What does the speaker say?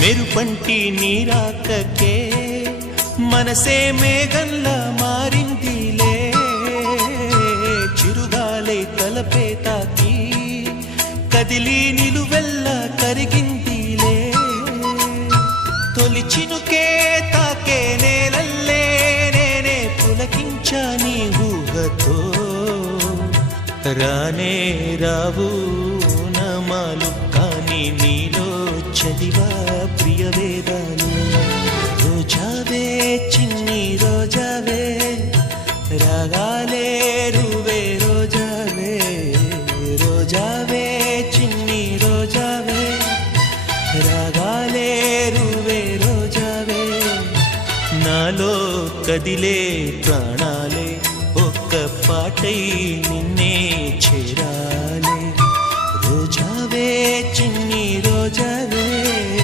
మెరుపంటి నీరాకకే మనసే మేఘంలా మారిందిలే, చిరుగాలై తలపే తాకి కదిలి నిలువెల్లా కరిగిందిలే, తొలి చినుకే తాకే నేలల్లే నేనే పులకించా నీ ఊహతో, రానే రావు నమాలు కానీ నీలో చదివా ప్రియ వేదాలు. రోజావే చిన్ని రోజావే రాగాలే రువే రోజావే, రోజావే చిన్ని రోజావే రాగాలే రువే రోజావే, నాలో కదిలే ప్రాణాలే ఒక్క పాటై నిన్నే చేరాలే. రోజావే చిన్ని రోజావే